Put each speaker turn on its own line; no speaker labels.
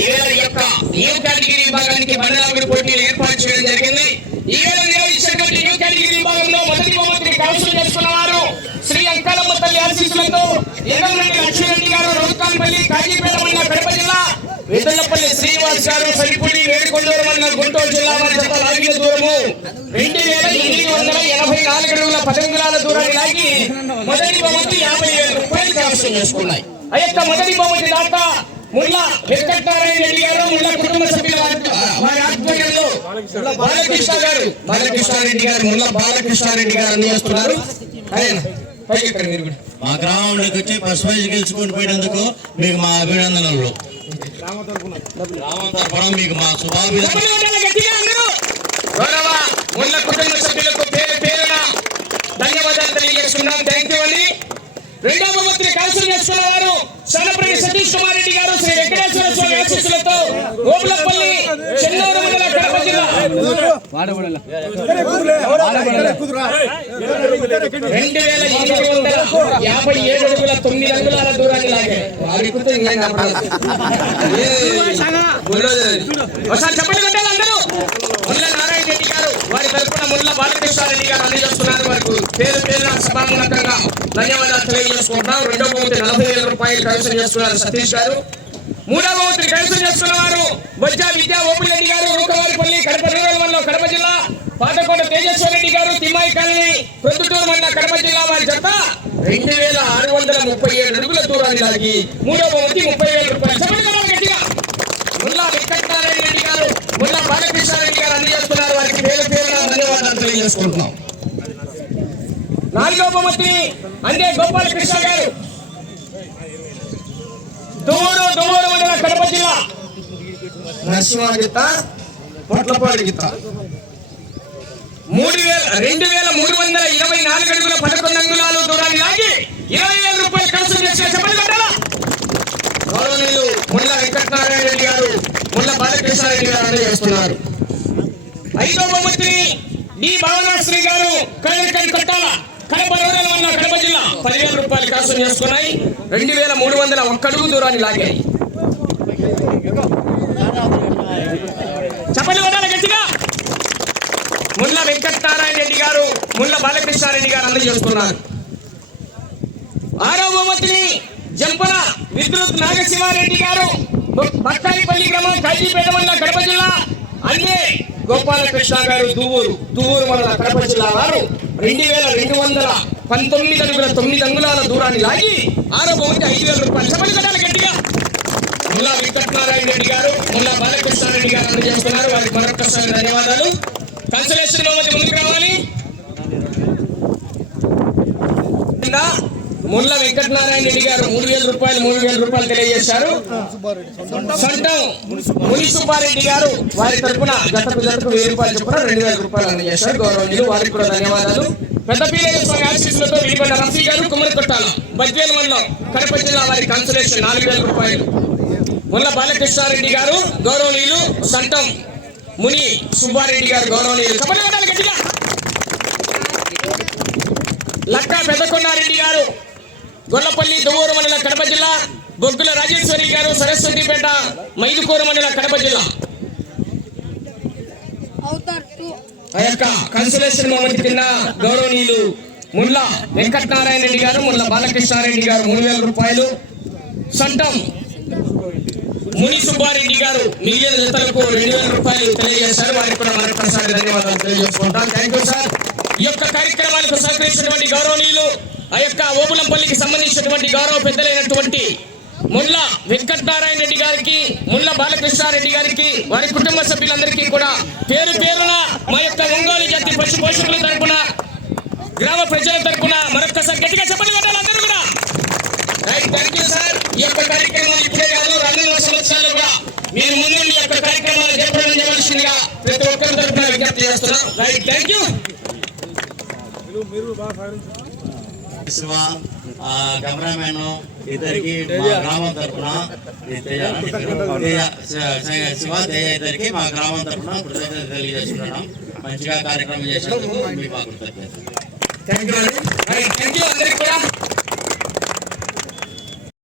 ఈవేళ యొక్క new category విభాగానికి బండలాగుడు పోటీలు ఏర్పాటు చేయడం జరిగింది. ఈవేళ నిర్వహించినటువంటి న్యూ కేటగిరీ విభాగంలో మొదటి బహుమతిని కైవసం చేసుకున్నవారు శ్రీ అంకాలమ్మ తల్లి ఆశీస్సులతో ఎర్రమరెడ్డి లక్ష్మీరెడ్డి గారు రౌతాన్పల్లి కాజీపేట మండల కడప జిల్లా వెదల్లపల్లి శ్రీనివాస్ గారు సరిపుడి వేడుకొండూరు మండలం గుంటూరు జిల్లా వారి జత లాగిన దూరము. రెండు వేల ఎనిమిది వందల ఎనభై నాలుగు అడుగుల పదంగులాల దూరాన్ని లాగి మొదటి బహుమతి యాభై వేల రూపాయలు కౌన్సిల్ చేసుకున్నాయి. ఆ యొక్క మొదటి బహుమతి దాకా వెంకటనారాయణ రెడ్డి గారు ముళ్ళ కుటుంబ సభ్యుల వారి- వారి ఆధ్వర్యంలో బాలకృష్ణ గారు బాలకృష్ణారెడ్డి బాలకృష్ణారెడ్డి ఆయన.
మా గ్రామంలోకి వచ్చి ఫస్ట్ ప్రైజ్ గెలుచుకొని పోయినందుకు మీకు మా అభినందనలు. గ్రామం తరఫున మీకు మా శుభాభినందనలు
చెప్పండి కొట్టాలి గట్టిగా అందరూ. గౌరవ ముళ్ళ కుటుంబ సభ్యులకు పేరు పేరున ధన్యవాదాలు తెలియజేస్తున్నాం థ్యాంక్ యూ అండి రెండవ బహుమతిని కైవసం చేసుకున్న వారు సన్నపల్లి సతీష్ కుమార్ రెడ్డి గారు శ్రీ వెంకటేశ్వర స్వామి ఆశీస్సులతో గోపులపల్లి చెన్నూరు మండల కడప జిల్లా. రెండు వేల ఎనిమిది వందల యాభై ఏడు అడుగుల తొమ్మిది అంగుళాల దూరాన్ని లాగే ఒకసారి చెప్పండి కొట్టాలి అందరూ? ముల్ల నారాయణ రెడ్డి గారు వారి తరఫున ముల్ల బాలకృష్ణారెడ్డి గారు అందజేస్తున్నారు వారికి పేరు పేరు సభాముఖంగా ధన్యవాదాలు తెలియజేసుకుంటున్నాం. రెండో బహుమతి నలభై రూపాయలు కైవసం చేస్తున్నారు సతీష్ గారు. మూడవ బహుమతిని కైవసం చేసుకున్న వారు బొజ్జా విద్యా ఓపిరెడ్డి గారు రూపవారిపల్లి కడప రూరల్ మండలం కడప జిల్లా పాతకోట తేజస్వరెడ్డి గారు తిమ్మాయి కాలనీ ప్రొద్దుటూరు మండల కడప జిల్లా వారి జత రెండు వేల ఆరు వందల ముప్పై ఏడు అడుగుల దూరాన్ని లాగి మూడవ బహుమతి ముప్పై వేల రూపాయలు. గట్టిగా. ముల్లా వెంకటనారాయణ రెడ్డి గారు ముల్లా బాలకృష్ణారెడ్డి గారు అందజేస్తున్నారు వారికి పేరు పేరు ధన్యవాదాలు తెలియజేసుకుంటున్నాం. నాలుగవ మంత్రి అందే గోపాలకృష్ణ గారు. దువ్వూరు దువ్వూరు మండల కడప జిల్లా. నరసింహ గీత పొట్లపాడు గీత మూడు వేల రెండు వేల మూడు వందల ఇరవై నాలుగు అడుగుల పదకొండు అంగుళాలు దూరాన్ని లాగి ఇరవై వేల రూపాయలు ఖర్చు చేసిన చెప్పండి గౌరవనీయులు ముల్ల వెంకటనారాయణ రెడ్డి గారు ముల్ల బాలకృష్ణారెడ్డి గారు అందజేస్తున్నారు ఐదో బహుమతిని డి భావనాశ్రీ గారు కళ్ళకని కొట్టాల? కడప జిల్లా పదివేల రూపాయలు కాసం చేసుకున్నాయి. రెండు వేల మూడు వందల ఒక్కడుగు దూరాన్ని లాగాయి. చెప్పండి కొట్టాలి గట్టిగా. ముల్ల వెంకటనారాయణ రెడ్డి గారు ముల్ల బాలకృష్ణారెడ్డి గారు అందజేస్తున్నారు ఆరో బహుమతిని జంపన విద్యుత్ నాగశివారెడ్డి గారు బత్తాయిపల్లి గ్రామం ఖైదీపేట మండల కడప జిల్లా అన్నే గోపాలకృష్ణ గారు దువ్వూరు దువ్వూరు మండల కడప జిల్లా వారు. రెండు వేల రెండు వందల పంతొమ్మిది అడుగుల తొమ్మిది అంగుళాల దూరాన్ని లాగి ఆరో బహుమతి ఐదు వేల రూపాయలు. చెప్పండి కట్టాలి గట్టిగా. ముల్లా వెంకటనారాయణ రెడ్డి గారు ముల్లా బాలకృష్ణారెడ్డి గారు అందజేస్తున్నారు వారికి మరొకసారి ధన్యవాదాలు. కన్సలేషన్ బహుమతి ముందుకు రావాలి. ముల్ల వెంకటనారాయణ రెడ్డి గారు మూడు వేల రూపాయలు మూడు వేల రూపాయలు తెలియజేశారు. సొంతం ముని సుబ్బారెడ్డి గారు వారి తరపున జతకు జతకు వెయ్యి రూపాయలు చొప్పున రెండు వేల రూపాయలు అందజేశారు. గౌరవనీయులు వారికి కూడా ధన్యవాదాలు. పెద్ద స్వామి ఆశీస్సులతో విడిపడ్డ రఫీ గారు కుమ్మరి కొట్టాల. బద్వేలు మండలం కడప జిల్లా వారి కన్సలేషన్ నాలుగు వేల రూపాయలు. ముల్ల బాలకృష్ణారెడ్డి గారు గౌరవనీయులు సంతం ముని సుబ్బారెడ్డి గారు గౌరవనీయులు. లక్కా లక్క పెద్దకొండారెడ్డి గారు గొల్లపల్లి దువ్వూరు మండల కడప జిల్లా బొగ్గుల రాజేశ్వరి గారు సరస్వతిపేట మైదుకూరు మండల కడప జిల్లా.
అవుతారు.
ఆ యొక్క కన్సలేషన్ మూమెంట్ కింద గౌరవనీయులు ముల్ల వెంకటనారాయణ రెడ్డి గారు ముల్ల బాలకృష్ణారెడ్డి గారు మూడు వేల రూపాయలు. సంతం ముని సుబ్బారెడ్డి గారు మిగిలిన జతలకు రెండు వేల రూపాయలు తెలియజేశారు. వారికి కూడా మరొకసారి ధన్యవాదాలు తెలియజేసుకుంటాం. థ్యాంక్ యూ సార్ ఈ యొక్క కార్యక్రమానికి సహకరించినటువంటి గౌరవనీయులు ఆ యొక్క ఓబులంపల్లికి సంబంధించినటువంటి గౌరవ పెద్దలైనటువంటి ముల్ల వెంకటనారాయణ రెడ్డి గారికి ముల్ల బాలకృష్ణారెడ్డి గారికి వారి కుటుంబ సభ్యులందరికీ కూడా పేరు పేరున మా యొక్క ఒంగోలు జాతి పశు పోషకుల తరపున గ్రామ ప్రజల తరపున మరొకసారి గట్టిగా చెప్పండి కొట్టాలి అందరూ కూడా. రైట్ థ్యాంక్ యూ సార్ ఈ యొక్క కార్యక్రమాలు ఇప్పుడే కాదు రానున్న సంవత్సరాలు కూడా మీరు ముందుండి ఈ యొక్క కార్యక్రమాలు జరపడం చేయవలసిందిగా ప్రతి ఒక్కరి తరపున విజ్ఞప్తి చేస్తున్నాం. Right thank you
Shiva cameraman ఇద్దరికి మా గ్రామం తరఫున శివ తేజ ఇద్దరికి మా గ్రామం తరఫున కృతజ్ఞత తెలియజేస్తున్నాం. మంచిగా కార్యక్రమం చేసినందుకు మీ మా కృతజ్ఞత
థ్యాంక్ యూ అండి కూడా.